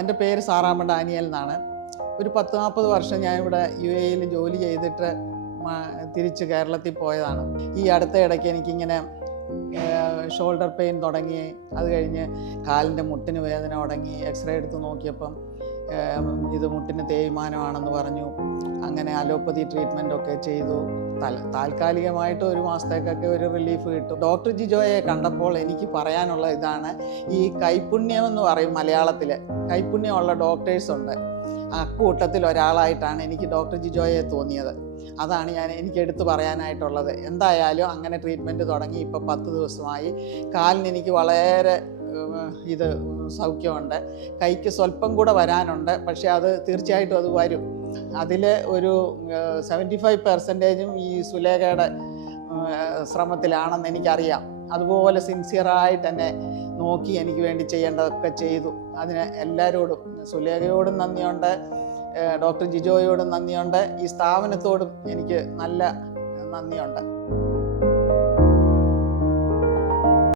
എൻ്റെ പേര് സാറാമ്മ ഡാനിയൽ എന്നാണ്. ഒരു 10-40 വർഷം ഞാൻ ഇവിടെ UAE ജോലി ചെയ്തിട്ട് തിരിച്ച് കേരളത്തിൽ പോയതാണ്. ഈ അടുത്ത ഇടയ്ക്ക് എനിക്കിങ്ങനെ ഷോൾഡർ പെയിൻ തുടങ്ങി. അത് കഴിഞ്ഞ് കാലിൻ്റെ മുട്ടിന് വേദന തുടങ്ങി. എക്സ്റേ എടുത്ത് നോക്കിയപ്പം ഇത് മുട്ടിന് തേയ്മാനമാണെന്ന് പറഞ്ഞു. അങ്ങനെ അലോപ്പതി ട്രീറ്റ്മെൻറ്റൊക്കെ ചെയ്തു. താൽക്കാലികമായിട്ട് 1 മാസത്തേക്കൊക്കെ ഒരു റിലീഫ് കിട്ടും. ഡോക്ടർ ജിജോയെ കണ്ടപ്പോൾ എനിക്ക് പറയാനുള്ള ഇതാണ്, ഈ കൈപ്പുണ്യം എന്ന് പറയും മലയാളത്തിൽ. കൈപ്പുണ്യമുള്ള ഡോക്ടേഴ്സുണ്ട്. അക്കൂട്ടത്തിൽ ഒരാളായിട്ടാണ് എനിക്ക് ഡോക്ടർ ജിജോയെ തോന്നിയത്. അതാണ് എനിക്ക് എടുത്തു പറയാനായിട്ടുള്ളത്. എന്തായാലും അങ്ങനെ ട്രീറ്റ്മെൻറ്റ് തുടങ്ങി. ഇപ്പോൾ 10 ദിവസമായി. കാലിന് എനിക്ക് വളരെ സൗഖ്യമുണ്ട്. കൈക്ക് സ്വല്പം കൂടെ വരാനുണ്ട്, പക്ഷേ അത് തീർച്ചയായിട്ടും അത് വരും. അതിൽ ഒരു 75% ഈ സുലേഖയുടെ ശ്രമത്തിലാണെന്ന് എനിക്കറിയാം. അതുപോലെ സിൻസിയറായിട്ട് എന്നെ നോക്കി എനിക്ക് വേണ്ടി ചെയ്യേണ്ടതൊക്കെ ചെയ്തു. അതിന് എല്ലാവരോടും, സുലേഖയോടും നന്ദിയുണ്ട്, ഡോക്ടർ ജിജോയോടും നന്ദിയുണ്ട്, ഈ സ്ഥാപനത്തോടും എനിക്ക് നല്ല നന്ദിയുണ്ട്.